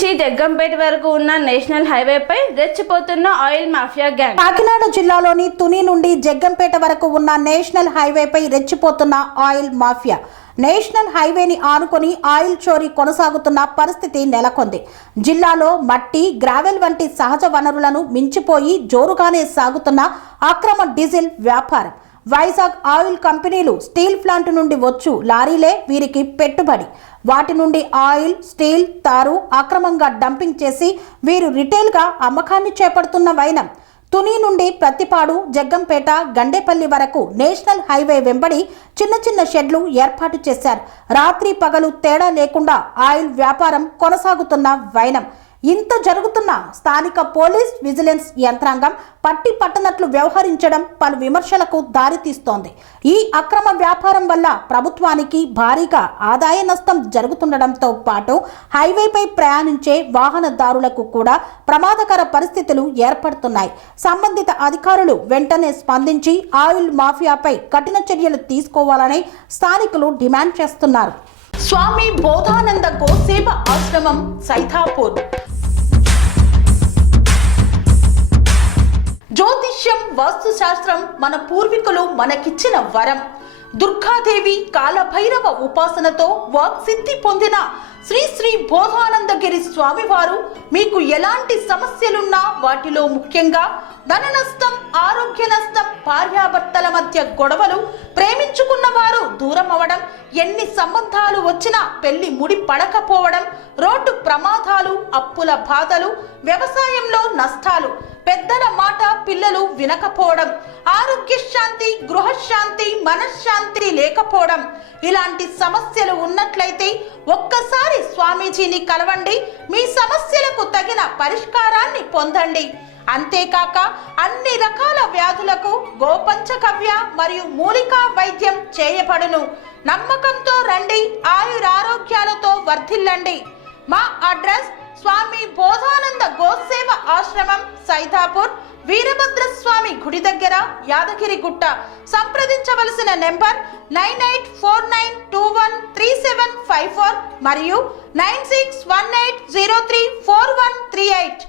నుంచి జగ్గంపేట వరకు ఉన్న నేషనల్ హైవేపై రెచ్చిపోతున్న ఆయిల్ మాఫియా గ్యాంగ్. కాకినాడ జిల్లాలోని తుని నుండి జగ్గంపేట వరకు ఉన్న నేషనల్ హైవేపై రెచ్చిపోతున్న ఆయిల్ మాఫియా. నేషనల్ హైవేని ఆనుకొని ఆయిల్ చోరీ కొనసాగుతున్న పరిస్థితి నెలకొంది. జిల్లాలో మట్టి, గ్రావెల్ వంటి సహజ వనరులను మించిపోయి జోరుగానే సాగుతున్న అక్రమ డీజిల్ వ్యాపారం. వైజాగ్ ఆయిల్ కంపెనీలు స్టీల్ ప్లాంట్ నుండి వచ్చు లారీలే వీరికి పెట్టుబడి. వాటి నుండి ఆయిల్, స్టీల్, తారు అక్రమంగా డంపింగ్ చేసి వీరు రిటైల్గా అమ్మకాన్ని చేపడుతున్న వైనం. తుని నుండి ప్రతిపాడు, జగ్గంపేట, గండేపల్లి వరకు నేషనల్ హైవే వెంబడి చిన్న చిన్న షెడ్లు ఏర్పాటు చేశారు. రాత్రి పగలు తేడా లేకుండా ఆయిల్ వ్యాపారం కొనసాగుతున్న వైనం. ఇంత జరుగుతున్న స్థానిక పోలీస్, విజిలెన్స్ యంత్రాంగం పట్టి పట్టనట్లు వ్యవహరించడం పలు విమర్శలకు దారితీస్తోంది. ఈ అక్రమ వ్యాపారం వల్ల ప్రభుత్వానికి భారీగా ఆదాయ నష్టం జరుగుతుండటంతో పాటు హైవేపై ప్రయాణించే వాహనదారులకు కూడా ప్రమాదకర పరిస్థితులు ఏర్పడుతున్నాయి. సంబంధిత అధికారులు వెంటనే స్పందించి ఆయిల్ మాఫియాపై కఠిన చర్యలు తీసుకోవాలని స్థానికులు డిమాండ్ చేస్తున్నారు. స్వామి బోధానంద గోసేవ ఆశ్రమం, సైథాపూర్. జ్యోతిష్యం, వాస్తుశాస్త్రం మన పూర్వీకులు మనకిచ్చిన వరం. దుర్గాదేవి, కాలభైరవ ఉపాసనతో వాక్సిద్ధి పొందిన శ్రీ శ్రీ బోధానందగిరి స్వామివారు మీకు ఎలాంటి సమస్యలున్నా, వాటిలో ముఖ్యంగా ధన నష్టం, ఆరోగ్య నష్టం, భార్యాభర్తల మధ్య గొడవలు, ప్రేమించుకున్న వారు దూరం అవడం, ఎన్ని సంబంధాలు వచ్చినా పెళ్లి ముడి పడకపోవడం, రోడ్డు ప్రమాదాలు, అప్పుల బాధలు, వ్యవసాయంలో నష్టాలు, పెద్దల మాట పిల్లలు వినకపోవడం, ఆరోగ్య శాంతి, గృహశాంతి, మనశ్శాంతి లేకపోవడం, ఇలాంటి సమస్యలు ఉన్నట్లయితే ఒక్కసారి స్వామీజీని కలవండి. మీ సమస్యలకు తగిన పరిష్కారాన్ని పొందండి. అంతేకాక అన్ని రకాల వ్యాధులకు గోపంచకవ్య మరియు మూలికా వైద్యం చేయబడును. నమ్మకంతో రండి, ఆయురారోగ్యాలతో వర్ధిల్లండి. మా అడ్రస్ స్వామి బోధానంద గోసేవ ఆశ్రమం, సైథాపూర్, వీరభద్రస్వామి గుడి దగ్గర, యాదగిరిగుట్ట. సంప్రదించవలసిన నెంబర్ 9849213754 మరియు 9618034138.